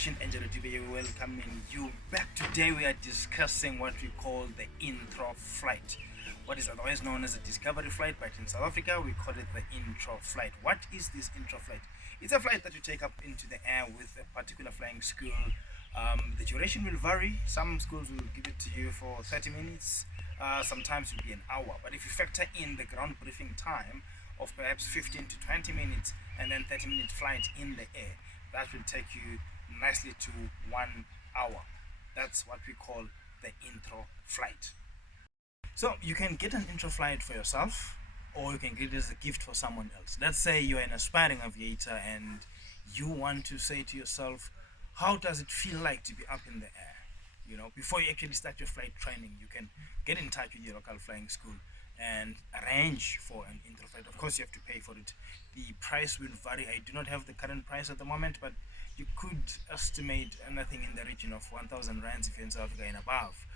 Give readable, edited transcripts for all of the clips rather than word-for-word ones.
aviation, Angelo Dube welcoming you back. Today we are discussing what we call the intro flight, what is otherwise known as a discovery flight, but in South Africa we call it the intro flight. What is this intro flight? It's a flight that you take up into the air with a particular flying school. The duration will vary. Some schools will give it to you for 30 minutes, sometimes it will be an hour, but if you factor in the ground briefing time of perhaps 15 to 20 minutes and then 30-minute flight in the air, that will take you nicely to 1 hour. That's what we call the intro flight. So you can get an intro flight for yourself, or you can get it as a gift for someone else. Let's say you're an aspiring aviator and you want to say to yourself, how does it feel like to be up in the air? You know, before you actually start your flight training, you can get in touch with your local flying school and arrange for an intro flight. Of course, you have to pay for it. The price will vary. I do not have the current price at the moment, but you could estimate anything in the region of 1,000 rands if you're in South Africa and above.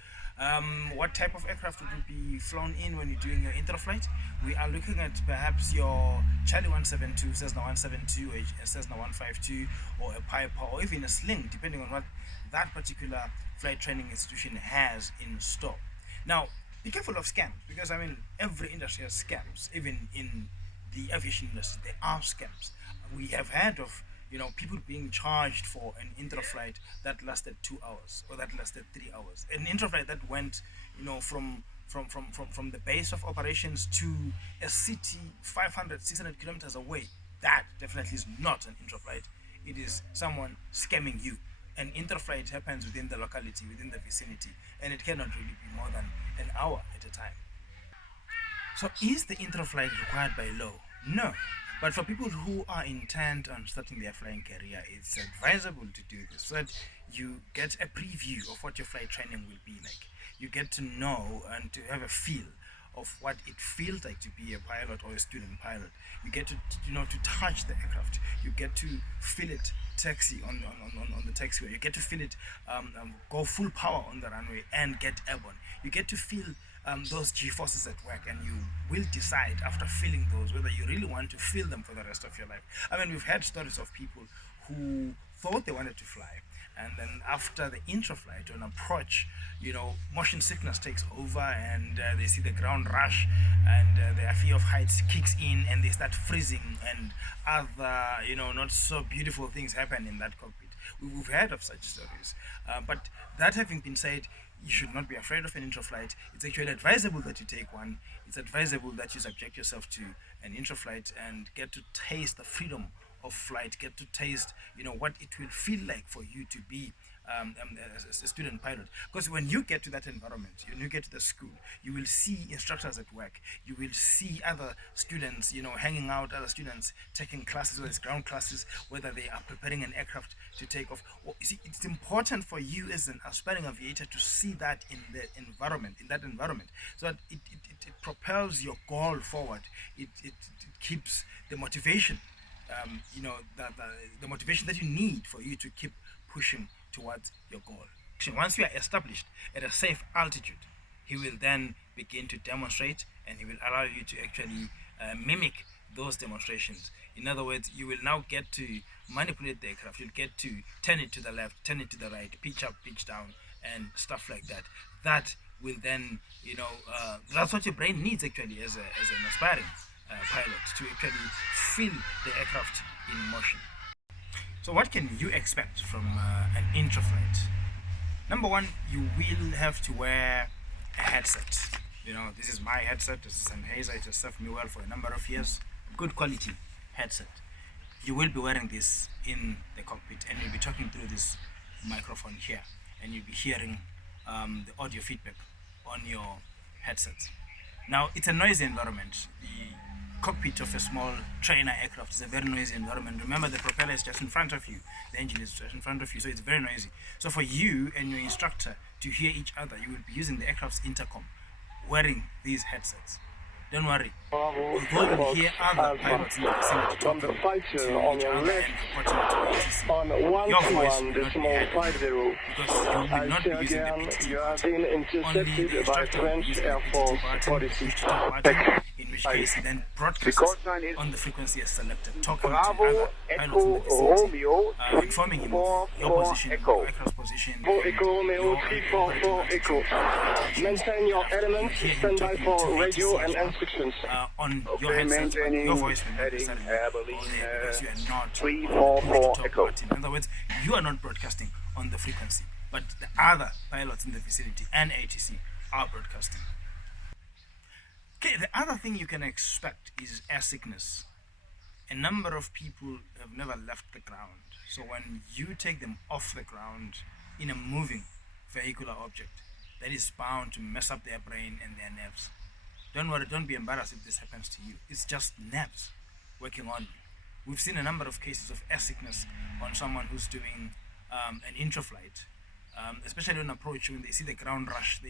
What type of aircraft would be flown in when you're doing your intro flight? We are looking at perhaps your Charlie 172, Cessna 172, a Cessna 152, or a Piper, or even a Sling, depending on what that particular flight training institution has in store. Now, be careful of scams, because I mean, every industry has scams. Even in the aviation industry, there are scams. We have heard of people being charged for an intro flight that lasted 2 hours or that lasted 3 hours. An intro flight that went from the base of operations to a city 500-600 kilometers away. That definitely is not an intro flight. It is someone scamming you. An intro flight happens within the locality, within the vicinity, and it cannot really be more than an hour at a time. So is the intro flight required by law? No. But for people who are intent on starting their flying career, it's advisable to do this so that you get a preview of what your flight training will be like. You get to know and to have a feel of what it feels like to be a pilot or a student pilot. You get to to touch the aircraft. You get to feel it taxi on the taxiway. You get to feel it go full power on the runway and get airborne. You get to feel those G-forces at work, and you will decide after feeling those whether you really want to feel them for the rest of your life. I mean, we've had stories of people who thought they wanted to fly, and then after the intro flight on approach, motion sickness takes over, and they see the ground rush, and their fear of heights kicks in, and they start freezing, and other not so beautiful things happen in that cockpit. We've heard of such stories, but that having been said, you should not be afraid of an intro flight. It's actually advisable that you take one. It's advisable that you subject yourself to an intro flight and get to taste the freedom of flight, get to taste what it will feel like for you to be a student pilot. Because when you get to that environment, when you get to the school, you will see instructors at work, you will see other students hanging out, other students taking classes, whether it's ground classes, whether they are preparing an aircraft to take off. You see, it's important for you as an aspiring aviator to see that in that environment, so that it propels your goal forward. It keeps the motivation, the motivation that you need for you to keep pushing towards your goal. Once you are established at a safe altitude, he will then begin to demonstrate, and he will allow you to actually mimic those demonstrations. In other words, you will now get to manipulate the aircraft. You'll get to turn it to the left, turn it to the right, pitch up, pitch down, and stuff like that. That will then, that's what your brain needs actually as an aspiring pilot, to actually feel the aircraft in motion. So what can you expect from an intro flight? Number one, you will have to wear a headset. This is my headset. This is Sennheiser. It has served me well for a number of years. Good quality headset. You will be wearing this in the cockpit, and you'll be talking through this microphone here, and you'll be hearing the audio feedback on your headset. Now, it's a noisy environment. The cockpit of a small trainer aircraft is a very noisy environment. Remember, the propeller is just in front of you, the engine is just in front of you, so it's very noisy. So for you and your instructor to hear each other, you will be using the aircraft's intercom, wearing these headsets. Don't worry, although you will hear other pilots in the vicinity talking to each other and reporting to ATC, your voice will not be heard, because you will not be using the PTT button. Only the instructor will use the PTT button, which to talk button. In which case he then broadcasts call sign is on the frequency as selected, talking Bravo, to other pilots in the Echo, vicinity, Romeo, informing him 4, of your 4, position, Echo. your aircraft position, 4 Echo Romeo, your 344 Echo. Maintain your elements, stand by for radio and instructions. on your headset, but your voice will not heading, necessarily Abilene, go there because you are not 344 talk Echo. button. In other words, you are not broadcasting on the frequency, but the other pilots in the vicinity and ATC are broadcasting. Okay, the other thing you can expect is air sickness. A number of people have never left the ground. So when you take them off the ground in a moving vehicular object, that is bound to mess up their brain and their nerves. Don't worry, don't be embarrassed if this happens to you. It's just nerves working on you. We've seen a number of cases of air sickness on someone who's doing an intra-flight, especially on approach when they see the ground rush.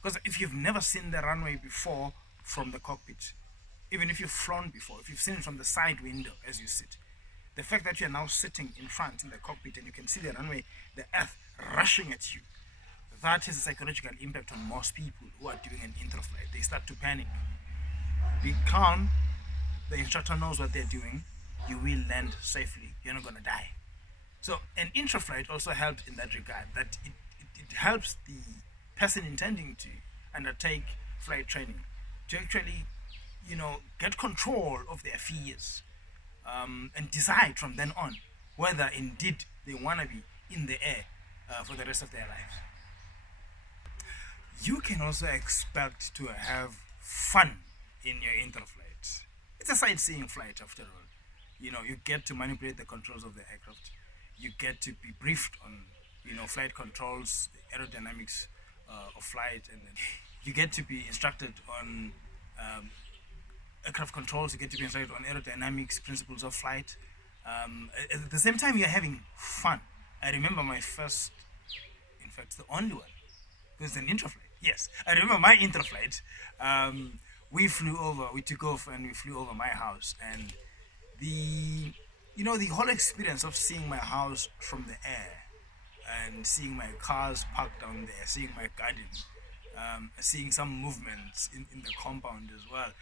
Because if you've never seen the runway before from the cockpit, even if you've flown before, if you've seen it from the side window as you sit, the fact that you're now sitting in front in the cockpit and you can see the runway, the earth rushing at you, that has a psychological impact on most people who are doing an intra-flight. They start to panic. Be calm. The instructor knows what they're doing. You will land safely. You're not going to die. So an intra-flight also helped in that regard, that it helps the person intending to undertake flight training to actually, get control of their fears and decide from then on whether indeed they want to be in the air for the rest of their lives. You can also expect to have fun in your intra-flight. It's a sightseeing flight after all. You get to manipulate the controls of the aircraft. You get to be briefed on, flight controls, the aerodynamics of flight, and then you get to be instructed on aircraft controls. You get to be instructed on aerodynamics, principles of flight. At the same time, you're having fun. I remember my first, in fact, the only one, was an intra-flight. Yes, I remember my intra-flight. We took off and we flew over my house, and the whole experience of seeing my house from the air and seeing my cars parked down there, seeing my garden, seeing some movements in the compound as well,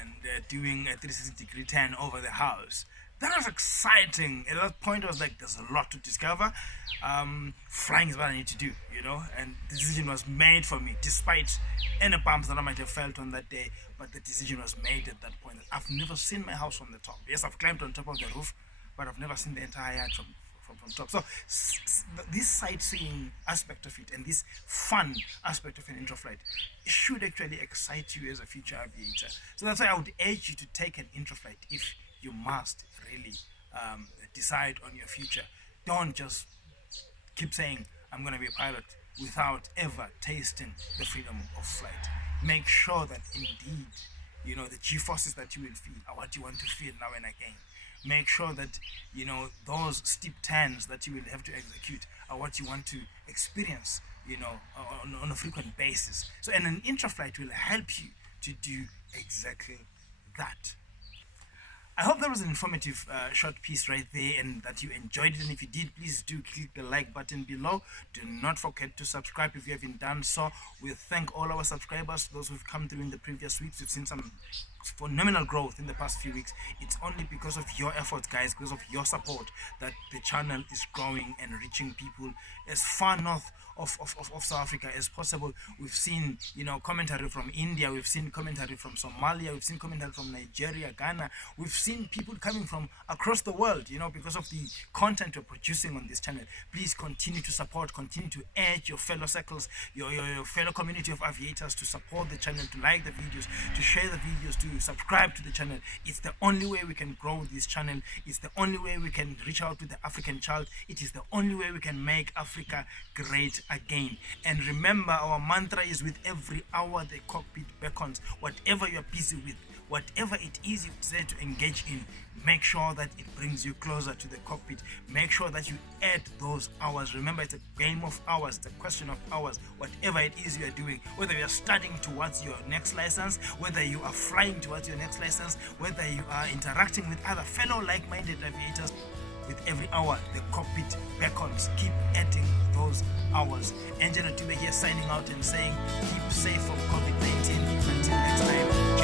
and doing a 360-degree turn over the house. That was exciting. At that point, I was like, there's a lot to discover. Flying is what I need to do, and the decision was made for me, despite any bumps that I might have felt on that day. But the decision was made at that point. I've never seen my house from the top. Yes, I've climbed on top of the roof, but I've never seen the entire yard from top. So this sightseeing aspect of it and this fun aspect of an intra-flight should actually excite you as a future aviator. So that's why I would urge you to take an intra-flight if you must really decide on your future. Don't just keep saying, I'm going to be a pilot, without ever tasting the freedom of flight. Make sure that indeed, the G-forces that you will feel are what you want to feel now and again. Make sure that, those steep turns that you will have to execute are what you want to experience, on a frequent basis. So, and an intra-flight will help you to do exactly that. I hope that was an informative short piece right there and that you enjoyed it. And if you did, please do click the like button below. Do not forget to subscribe if you haven't done so. We thank all our subscribers, those who've come through in the previous weeks. We've seen some phenomenal growth in the past few weeks. It's only because of your efforts, guys, because of your support, that the channel is growing and reaching people as far north of South Africa as possible. We've seen commentary from India, we've seen commentary from Somalia, we've seen commentary from Nigeria, Ghana. We've seen people coming from across the world, because of the content we're producing on this channel. Please continue to support, continue to urge your fellow circles, your fellow community of aviators to support the channel, to like the videos, to share the videos, to subscribe to the channel. It's the only way we can grow this channel. It's the only way we can reach out to the African child. It is the only way we can make Africa great again. And remember, our mantra is, with every hour the cockpit beckons. Whatever you're busy with, whatever it is you decide to engage in, make sure that it brings you closer to the cockpit. Make sure that you add those hours. Remember, it's a game of hours, it's a question of hours. Whatever it is you are doing, whether you are studying towards your next license, whether you are flying towards your next license, whether you are interacting with other fellow like-minded aviators, with every hour the cockpit beckons. Keep adding those hours. Angela Dube here signing out and saying, keep safe from COVID-19. Until next time.